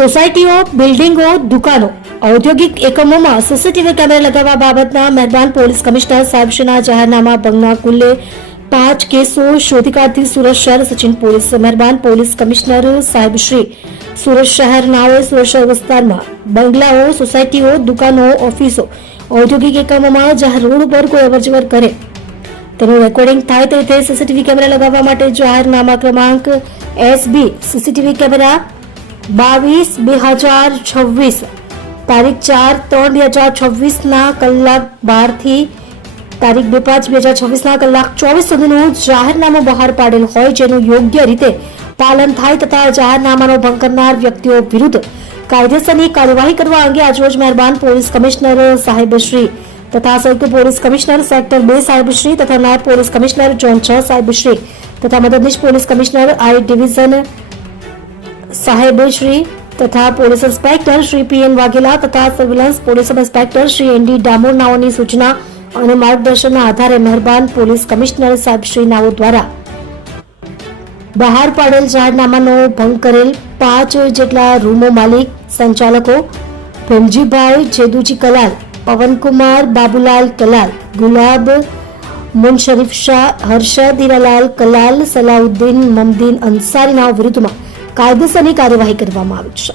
સોસાયટીઓ, બિલ્ડિંગો, દુકાનો, ઔદ્યોગિક એકમોમાં સીસીટીવી કેમેરા લગાવવા બાબતના મહેરબાન પોલીસ કમિશનર સાહેબશ્રીના જાહેરનામા ભંગના કુલ્લે 5 કેસો શોધી કાઢતી સુરત શહેર સચિન પોલીસ. મહેરબાન પોલીસ કમિશનર સાહેબશ્રી સુરત શહેરનાઓએ સુરત શહેર વિસ્તારમાં બંગલાઓ, સોસાયટીઓ, દુકાનો, ઓફિસો, ઔદ્યોગિક એકમોમાં જાહેર રોડ ઉપર કોઈ અવરજવર કરે તેનું રેકોર્ડિંગ થાય તે રીતે સીસીટીવી કેમેરા લગાવવા માટે જાહેરનામા ક્રમાંક SB સીસીટીવી કેમેરા 22/2026 તારીખ 4/3/2026 ના કલાક 12 થી તારીખ 2/5/2026 ના કલાક 24 સુધીનું જાહેરનામું બહાર પાડેલ હોય, જેનું યોગ્ય રીતે પાલન થાય તથા જાહેરનામાનો ભંગ કરનાર વ્યક્તિઓ વિરુદ્ધ કાયદેસરની કાર્યવાહી કરવા અંગે આજરોજ મહેરબાન પોલીસ કમિશનર સાહેબશ્રી તથા સંયુક્ત પોલીસ કમિશનર સેક્ટર 2 સાહેબશ્રી તથા નાયબ પોલીસ કમિશનર ઝોન 6 સાહેબશ્રી તથા મદદનીશ પોલીસ કમિશનર I ડિવિઝન સાહેબશ્રી તથા police inspector Shri PN Vaghela તથા surveillance police inspector Shri ND Damor નાઓની સૂચના અને માર્ગદર્શનના આધારે મહેરબાન પોલીસ કમિશનર સાહેબશ્રી નાઓ દ્વારા બહાર પાડેલ જાહેરનામાનો ભંગ કરેલ 5 જેટલા રૂમો માલિક સંચાલકો ભીમજીભાઈ જેદુજી કલાલ, પવનકુમાર બાબુલાલ કલાલ, ગુલાબ મુનશરીફ શાહ, હર્ષદ હીરાલાલ કલાલ, સલાઉદ્દીન મમદીન અંસારી નાઓ વિરુદ્ધમાં કાયદેસરની કાર્યવાહી કરવામાં આવી છે.